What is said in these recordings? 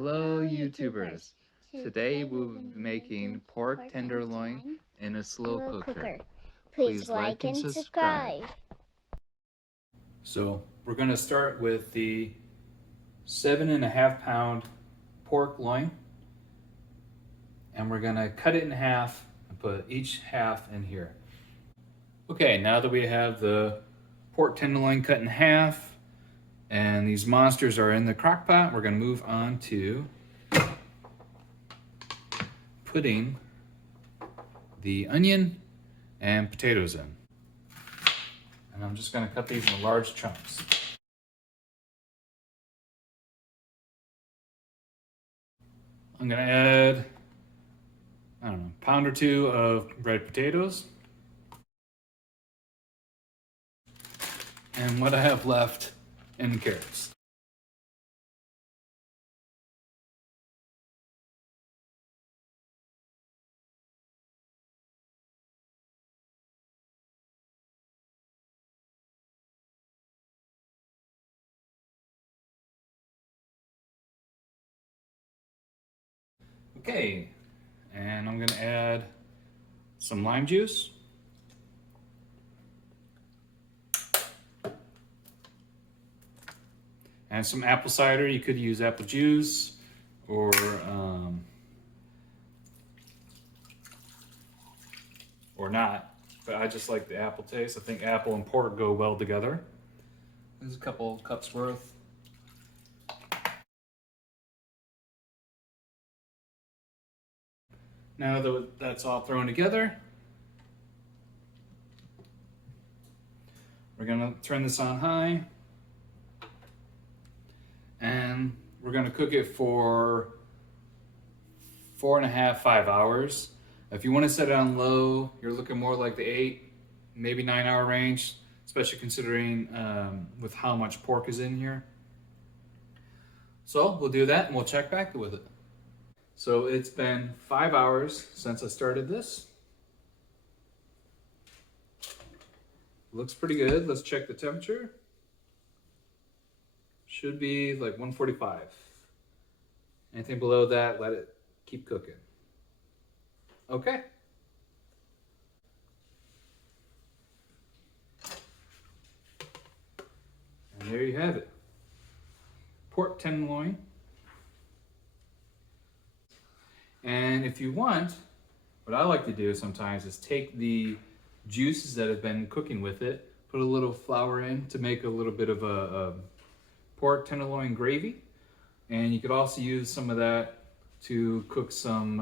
Hello YouTubers! Today we'll be making pork tenderloin in a slow cooker. Please like and subscribe. So we're going to start with the 7.5 pound pork loin, and we're going to cut it in half and put each half in here. Okay, now that we have the pork tenderloin cut in half and these monsters are in the crock pot, we're going to move on to putting the onion and potatoes in. And I'm just going to cut these in large chunks. I'm going to add, a pound or two of red potatoes. And what I have left in carrots. Okay, and I'm going to add some lime juice. And some apple cider. You could use apple juice or not, but I just like the apple taste. I think apple and pork go well together. There's a couple cups worth. Now that that's all thrown together, we're going to turn this on high. And we're going to cook it for 4.5, 5 hours. If you want to set it on low, you're looking more like the 8, maybe 9 hour range, especially considering with how much pork is in here. So we'll do that and we'll check back with it. So it's been 5 hours since I started this. Looks pretty good. Let's check the temperature. Should be like 145. Anything below that, let it keep cooking. Okay. And there you have it. Pork tenderloin. And if you want, what I like to do sometimes is take the juices that have been cooking with it, put a little flour in to make a little bit of a pork tenderloin gravy, and you could also use some of that to cook some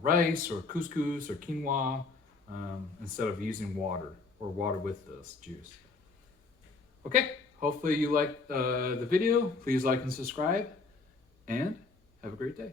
rice or couscous or quinoa instead of using water or water with this juice. Okay, hopefully you liked the video. Please like and subscribe, and have a great day.